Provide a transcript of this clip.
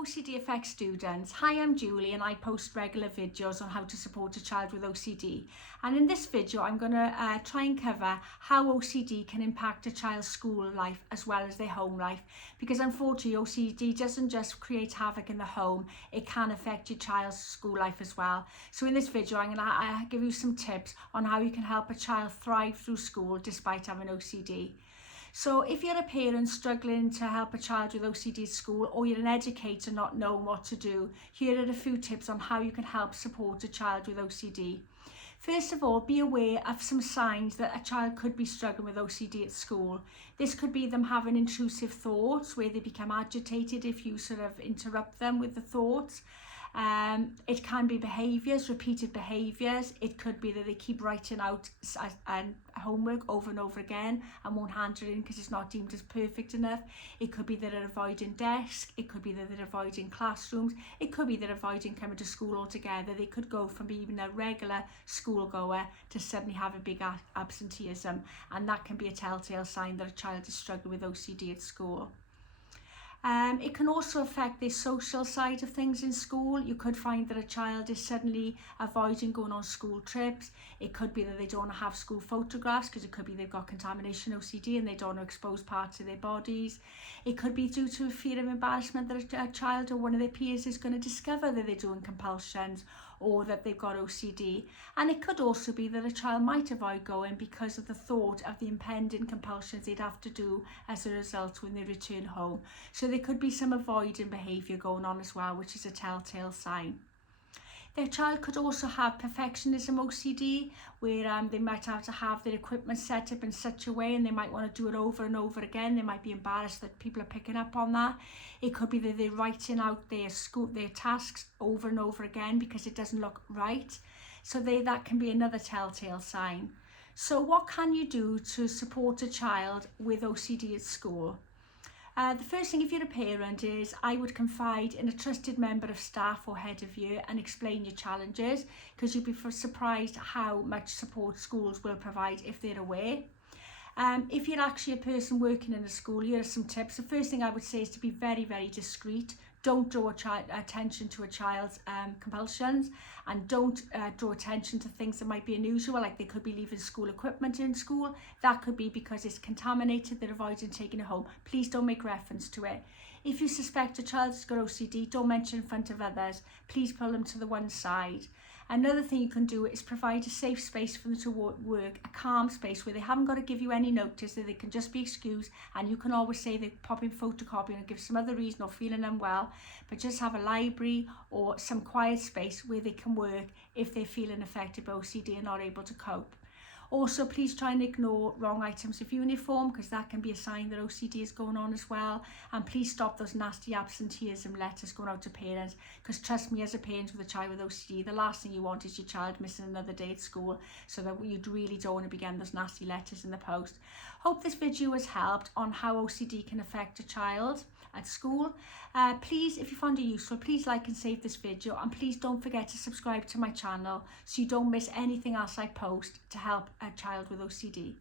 how OCD affects students. Hi, I'm Julie and I post regular videos on how to support a child with OCD. And in this video, I'm going to try and cover how OCD can impact a child's school life as well as their home life. Because unfortunately, OCD doesn't just create havoc in the home, it can affect your child's school life as well. So in this video, I'm going to give you some tips on how you can help a child thrive through school despite having OCD. So if you're a parent struggling to help a child with OCD at school, or you're an educator not knowing what to do, here are a few tips on how you can help support a child with OCD. First of all, be aware of some signs that a child could be struggling with OCD at school. This could be them having intrusive thoughts where they become agitated if you sort of interrupt them with the thoughts. It can be behaviours, repeated behaviours. It could be that they keep writing out homework over and over again and won't hand it in because it's not deemed as perfect enough. It could be that they're avoiding desks. It could be that they're avoiding classrooms. It could be they're avoiding coming to school altogether. They could go from being a regular school goer to suddenly have a big absenteeism, and that can be a telltale sign that a child is struggling with OCD at school. It can also affect the social side of things in school. You could find that a child is suddenly avoiding going on school trips. It could be that they don't want to have school photographs because it could be they've got contamination OCD and they don't want to expose parts of their bodies. It could be due to a fear of embarrassment that a child or one of their peers is going to discover that they're doing compulsions or that they've got OCD. And it could also be that a child might avoid going because of the thought of the impending compulsions they'd have to do as a result when they return home. So there could be some avoiding behaviour going on as well, which is a telltale sign. Their child could also have perfectionism OCD, where they might have to have their equipment set up in such a way and they might want to do it over and over again. They might be embarrassed that people are picking up on that. It could be that they're writing out their tasks over and over again because it doesn't look right. So that can be another telltale sign. So what can you do to support a child with OCD at school? The first thing, if you're a parent, is I would confide in a trusted member of staff or head of year and explain your challenges, because you'd be surprised how much support schools will provide if they're aware. If you're actually a person working in a school, here are some tips. The first thing I would say is to be very, very discreet. Don't draw attention to a child's compulsions, and don't draw attention to things that might be unusual, like they could be leaving school equipment in school. That could be because it's contaminated, they're avoiding taking it home. Please don't make reference to it. If you suspect a child's got OCD, don't mention in front of others. Please pull them to the one side. Another thing you can do is provide a safe space for them to work, a calm space where they haven't got to give you any notice, that they can just be excused, and you can always say they're popping photocopying or give some other reason or feeling unwell, but just have a library or some quiet space where they can work if they're feeling affected by OCD and not able to cope. Also, please try and ignore wrong items of uniform, because that can be a sign that OCD is going on as well. And please stop those nasty absenteeism letters going out to parents, because trust me, as a parent with a child with OCD, the last thing you want is your child missing another day at school, so that you really don't want to be getting those nasty letters in the post. Hope this video has helped on how OCD can affect a child at school. Please, if you found it useful, please like and save this video, and please don't forget to subscribe to my channel so you don't miss anything else I post to help a child with OCD.